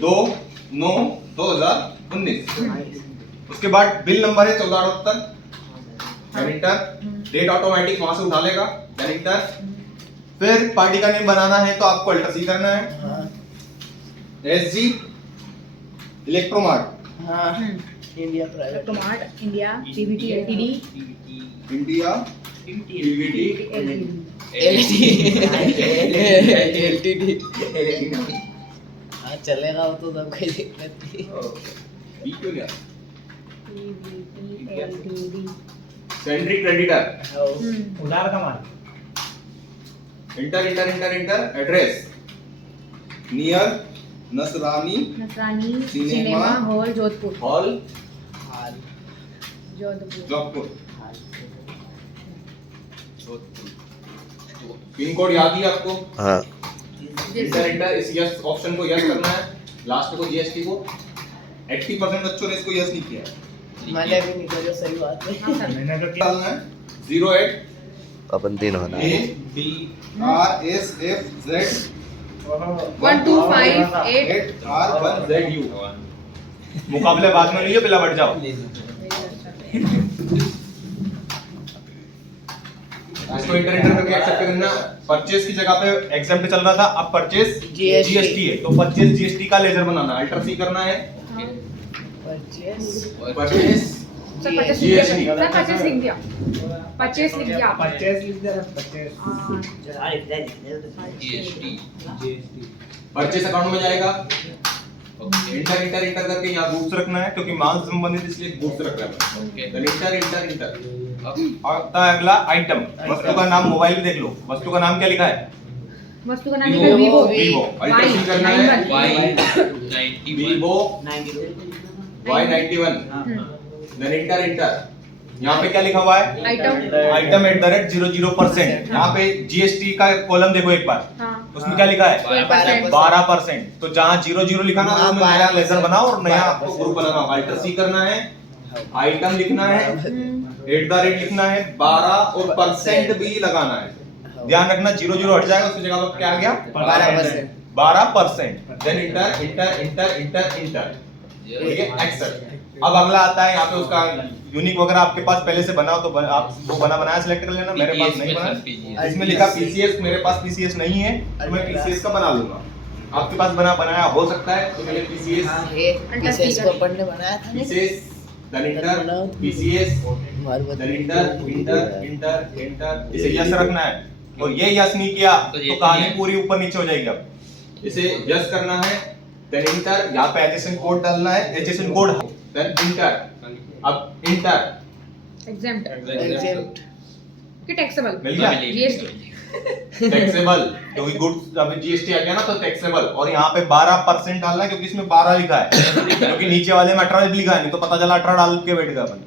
2/9/2019। उसके बाद bill number है 1478, इंटर। डेट ऑटोमेटिक वहां से उठा लेगा, इंटर। फिर पार्टी का नेम बनाना है तो आपको अल्टर सी करना है, SG इलेक्ट्रोमार्ट, इंडिया प्राइवेट टोमाट India PVT LTD India PVT LTD. हाँ चलेगा वो तो सब कोई दिक्कत नहीं। बी क्यों गया? पीवीटी एलटीडी सेंट्रिक क्रेडिटर, उधार का माल। Enter enter enter enter. Address near Nasrani Nasrani cinema cinema hall Jodhpur hall hall Jodhpur. Pin code याद ही आपको? हाँ इंटर इंटर। इस यस ऑप्शन को यस करना है, लास्ट को जीएसटी को। 80% बच्चों ने इसको यस नहीं किया है। मैंने भी नहीं करा, सही बात है। मैंने तो क्या डालना है? 08 अपन 3 होना है। ABRSFZ 1258 8R1ZU। मुकाबले बाद में लीजिए, पहले बढ़ जाओ। इसको इंटर इंटर करके एक्सेप्ट करना। परचेस की जगह पे एग्जाम्पल चल रहा था, अब परचेस GST जीएसटी है तो परचेस जीएसटी का लेजर बनाना, अल्टर सी करना है। Purchase purchase sir 25 GST। Sir 25 लिख दिया, 25 लिख दिया आपने। 25 लिख दे 25 परचेस अकाउंट में जाएगा। इंटर इंटर इंटर करके यहाँ गुड्स रखना है, क्योंकि माल से संबंधित इसलिए गुड्स रख रहा है। Inter enter inter. आता है अगला आइटम। वस्तु का नाम मोबाइल में देख लो, वस्तु का नाम क्या लिखा है? वस्तु का नाम लिखा है वीवो वीवो। अल्टर सी करना है, Vivo Y91। Then enter inter. यहाँ पे क्या लिखा हुआ है? आइटम @00%। यहाँ पे जीएसटी का कॉलम देखो एक बार, उसमें क्या लिखा है? 12%। तो जहाँ 00 लिखा ना, उसमें नया लेजर बनाओ और नया आपको ग्रुप बनाना होगा। अल्टर सी करना है, आइटम लिखना है, @ लिखना है, 12 और परसेंट भी लगाना है। ध्यान रखना 00 हट जाएगा, उसकी जगह पर क्या आ गया? 12%। Then enter enter enter enter enter. ठीक है, एक्सेप्ट। अब अगला आता है यहाँ पे उसका यूनिक वगैरह आपके पास पहले से बना हो तो आप वो बनाया सिलेक्ट कर लेना। मेरे पास नहीं बना, इसमें लिखा पीसीएस, मेरे पास पीसीएस नहीं है तो मैं पीसीएस का बना लूंगा। आपके पास बनाया हो सकता है तो पहले पीसीएस पीसीएस को अपन ने बनाया था ना। PCS then enter PCS then enter enter enter enter. इसे यस रखना है, और ये यस नहीं किया तो कहानी पूरी ऊपर नीचे हो जाएगी। अब इसे यस करना है, देन इंटर। यहाँ पे एचएसएन कोड डालना है, एचएसएन कोड देन इंटर। अब इंटर एग्जाम्प्ट एग्जैक्ट कि टैक्सेबल मिल गया? जीएसटी टैक्सेबल, क्योंकि गुड्स अभी जीएसटी आ गया ना तो टैक्सेबल। और यहाँ पे 12% डालना है, क्योंकि इसमें 12 लिखा है, क्योंकि नीचे वाले में 18 लिखा है, नहीं तो पता चला 18 डाल के बैठ गया अपन।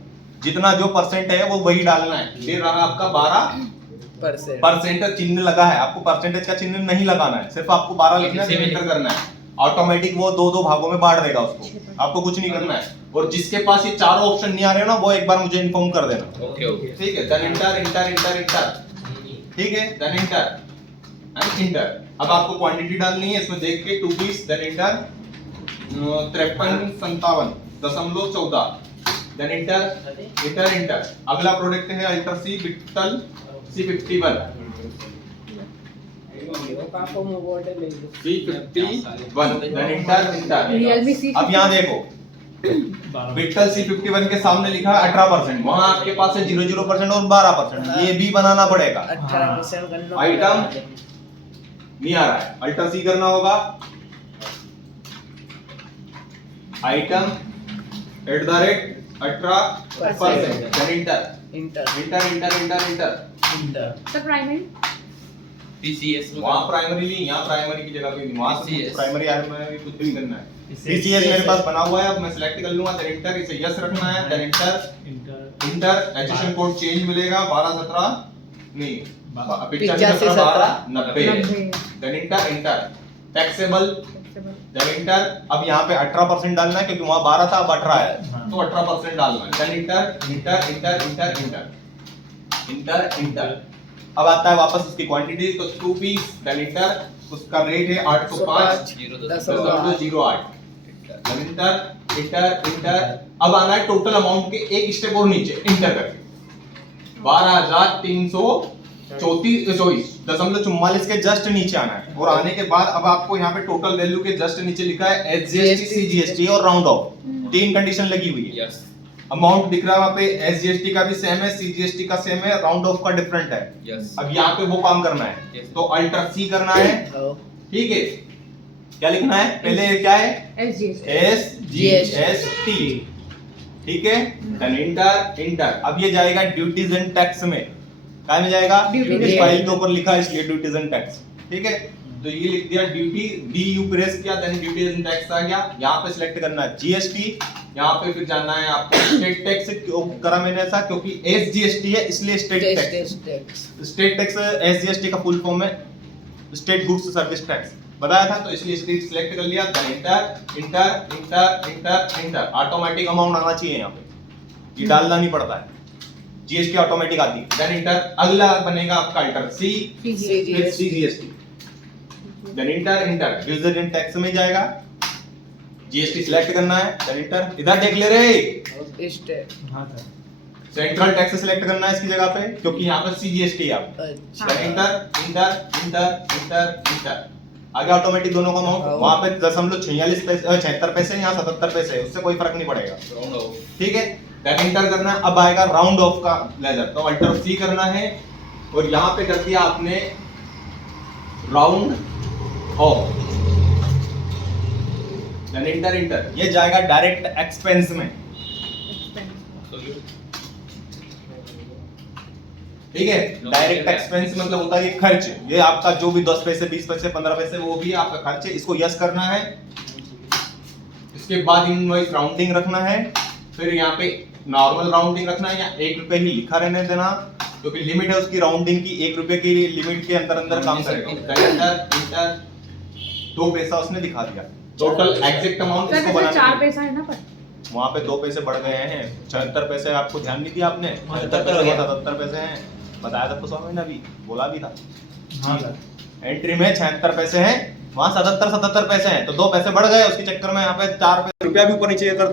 जितना जो परसेंट है वो वही डालना है। फिर रहा आपका 12% चिन्ह लगा है, आपको परसेंटेज का चिन्ह नहीं लगाना है, सिर्फ आपको 12 लिखना है, एंटर करना है। ऑटोमेटिक वो दो भागों में बांट देगा उसको, आपको कुछ नहीं करना है। और जिसके पास ये चारों ऑप्शन नहीं आ रहे ना, वो एक बार मुझे इन्फॉर्म कर देना। ओके ओके ठीक है, then enter enter enter enter. ठीक है, देन इंटर एंड इंटर। अब आपको क्वांटिटी डालनी है, इसमें देख के 2 piece, then enter 5357.14। Then enter enter enter. अगला प्रोडक्ट है अल्टर सी विक्टल C51 then enter enter. Realme अब यहाँ देखो विक्टल C51 के सामने लिखा है 18%, वहां आपके पास है 00% और 12%। ये भी बनाना पड़ेगा। 18% करना आइटम नहीं आ रहा है, अल्टर सी करना होगा। Item @18%। Then enter enter enter enter enter enter. Sir primary PCS वहाँ प्राइमरी ली, यहाँ प्राइमरी की जगह पे वहाँ PCS प्राइमरी आर में कुछ भी नहीं करना है। पीसीएस मेरे पास बना हुआ है, अब मैं सिलेक्ट कर लूंगा, देन इंटर। इसे यस रखना है, then enter enter. HSN code change मिलेगा 1217 नहीं 851790। Then enter enter. Taxable then enter. अब यहाँ पे 18% डालना है, क्योंकि वहाँ 12 था, अब 18 है तो 18% डालना है। Then enter enter enter enter enter enter enter. अब आता है वापस उसकी क्वांटिटी, तो 2 पीस देन इंटर। उसका रेट है 805.08। Then enter enter enter. अब आना है टोटल अमाउंट के एक स्टेप और नीचे, इंटर करके 12,334.44 के जस्ट नीचे आना है। और आने के बाद अब आपको यहाँ पे टोटल वैल्यू के जस्ट नीचे लिखा है SGST, CGST और राउंड ऑफ, 3 कंडीशन लगी हुई है। Yes. अमाउंट दिख रहा है वहाँ पे, SGST का भी सेम है, CGST का सेम है, राउंड ऑफ का डिफरेंट है। Yes. अब यहाँ पे वो काम करना है, Yes. तो अल्टर C करना है, ठीक है। क्या लिखना है पहले, क्या है SGST, ठीक है। Then enter enter. अब ये जाएगा ड्यूटीज एंड टैक्स में, क्या में जाएगा, Duties इस and फाइल के ऊपर लिखा है इसलिए ड्यूटीज एंड टैक्स, ठीक है। तो ये लिख दिया ड्यूटी, DU प्रेस किया, देन ड्यूटीज एंड टैक्स आ गया। यहाँ पे सिलेक्ट करना है GST, यहाँ पे फिर जाना है आपको स्टेट टैक्स। क्यों करा मैंने ऐसा, क्योंकि SGST है इसलिए state tax. State tax SGST का फुल फॉर्म है स्टेट गुड्स सर्विस टैक्स, बताया था, तो इसलिए स्टेट सिलेक्ट कर लिया। Then enter enter enter enter enter. Automatic amount आना चाहिए यहाँ पे, ये डालना नहीं पड़ता है, GST ऑटोमेटिक आती है। Then enter. अगला बनेगा आपका अल्टर C, फिर CGST, then enter enter. User and tax में जाएगा, GST सिलेक्ट करना है, देन इंटर। इधर देख ले रे, हाँ सर। सेंट्रल टैक्स सिलेक्ट करना है इसकी जगह पे, क्योंकि यहाँ पर CGST है आप। Then enter enter enter enter enter. आगे ऑटोमेटिक दोनों का अमाउंट, वहां पे 0.46 पैसे 76 पैसे, यहाँ 77 पैसे है, उससे कोई फर्क नहीं पड़ेगा, Round off. ठीक है। देन इंटर करना है। अब आएगा राउंड ऑफ का लेजर, तो अल्टर C करना है और यहाँ पे कर दिया आपने round off, then enter enter. ये जाएगा डायरेक्ट एक्सपेंस में, ठीक है। डायरेक्ट एक्सपेंस मतलब होता है ये खर्च, ये आपका जो भी 10 पैसे 20 पैसे 15 पैसे वो भी आपका खर्च है, इसको यस करना है। इसके बाद इनवॉइस राउंडिंग रखना है, फिर यहाँ पे नॉर्मल राउंडिंग रखना है, या 1 रुपए ही लिखा रहने देना, क्योंकि लिमिट है उसकी राउंडिंग की, 1 रुपए की लिमिट के अंदर अंदर काम करेगा। इंटर इंटर 2 पैसा उसने दिखा दिया, टोटल एग्जैक्ट अमाउंट इसको बनाना 4 है। पैसा है ना, पर वहाँ पे 2 पैसे बढ़ गए हैं, 76 पैसे आपको ध्यान नहीं दिया आपने, 77 पैसे हैं, बताया था स्वामी ने, अभी बोला भी था। हाँ सर। एंट्री में 76 पैसे हैं, वहाँ 77 पैसे हैं, तो 2 पैसे बढ़ गए, उसके चक्कर में यहाँ पे 4 रुपया भी ऊपर नीचे कर